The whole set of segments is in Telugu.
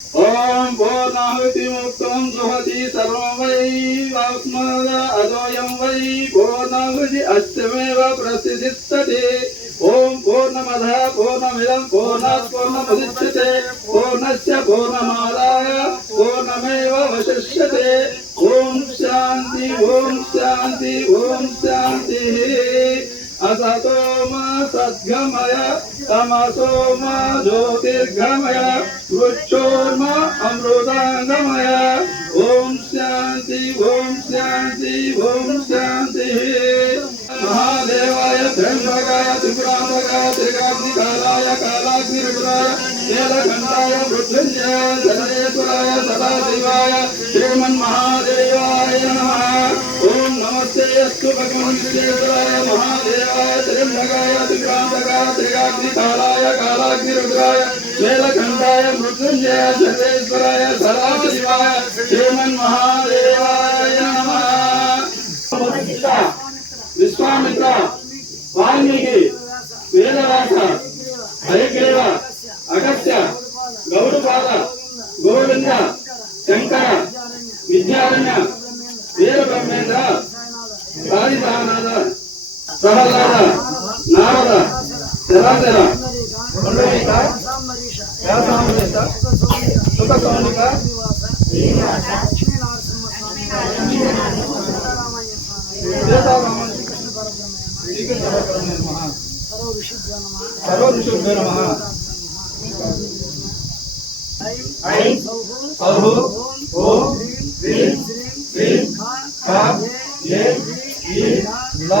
ॐ पूर्णाहुतिमुक्तं जुहति सर्वं वै वास्मद अदोऽयं वै पूर्णाहुति अस्तमेव प्रसिद्धिस्तते ॐ पूर्णमदः पूर्णमिदं पूर्णात् पूर्णमुदच्यते पूर्णस्य पूर्णमादाय पूर्णमेव वशिष्यते ॐ शान्ति ॐ शान्ति ॐ शान्तिः असतो मा सद्गमय तमसो मा ज्योतिर्गमय, वृक्षोर्मा अमृताङ्गमय। ॐ शान्ति ॐ शान्ति, ॐ शान्तिः। महादेवाय त्र्यम्बकाय त्रिपुरान्तकाय त्रिकाग्निकालाय, कालाग्निरुद्राय नीलकण्ठाय मृत्युञ्जयाय धनेश्वराय, सदाशिवाय श्रीमन्महादेवाय विघ्नेश्वराय महादेवाय त्र्यम्बकाय त्रिकान्तकाय त्रिकाग्निकालाय कालाग्निरुद्राय नीलकण्ठाय मृत्युञ्जय सर्वेश्वराय सदाशिवाय श्रीमन्महादेवाय नमः विश्वामित्र वाल्मीकि वेदव्यास हरिग्रीव अगस्त्य गौडपाद गोविन्द शङ्कर विद्यारण्य ಸಹದಾನ ನಾರದ ಜನಾರ್ದನ ಪುಂಡರೀಕ ವ್ಯಾಸಾಮೃತ ಸುಖ ಸೋನಿಕ ಸರ್ವ ಋಷಿಭ್ಯೋ ನಮಃ ಐ ಸೌಹು ಓಂ ಹ್ರೀಂ ಹ್ರೀಂ ಹ್ರೀಂ ಖಾ ಖಾ ಲೇ ಲೀ ಲಾ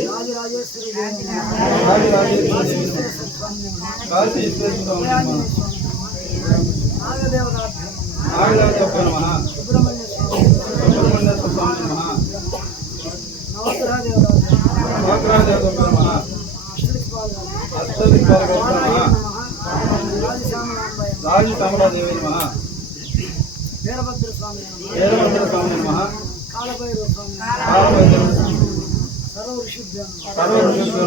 శ్రీ సుబ్రహ్మణ్య స్వామి. నవగ్రహ దేవత నవగ్రహ దేవత రాజు శ్యామలాదేవి నమ. వీరభద్ర స్వామి వీరభద్ర స్వామి ఋషిభ్యం నమః. సర్వ ఋషిభ్యో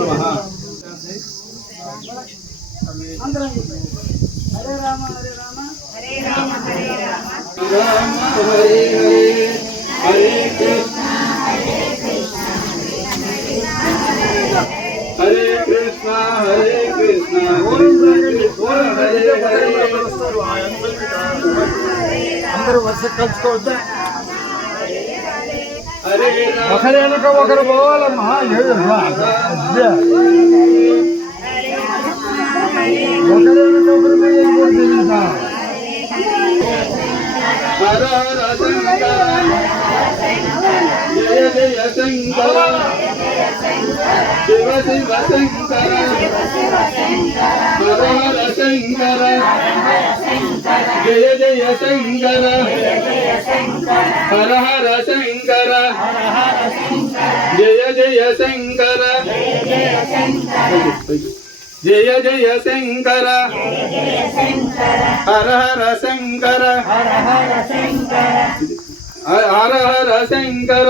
హరే రామ హరే రామ రామ హరే హరే హరే కృష్ణ హరే కృష్ణ హరే కృష్ణ కృష్ణ హరే హరే అందరూ వరుస కలుసుకోవద్దా ఒకరినొక ఒకరు పోవాలమ్మా ఒకరినొక ఒకరు పోయిందా జయ జయ శంకర శివ శివ శంకర హర హర శంకర జయ జయ శంకర. హర హర శంకర జయ జయ శంకర జయ జయ శంకర హర హర శంకర. హర హర శంకర.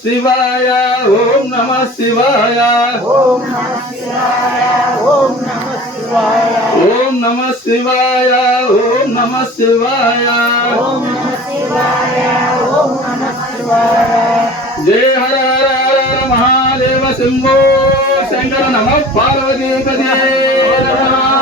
శివాయ ఓం నమ శివాయ. ఓం నమ శివాయ ఓం నమ శివాయ. ఓం నమ శివాయ ఓం నమ శివాయ. ఓం నమ శివాయ ఓం నమ శివాయ. జయ హర మహాదేవ శంభో. శంకర నమ పార్వతీపదే నమః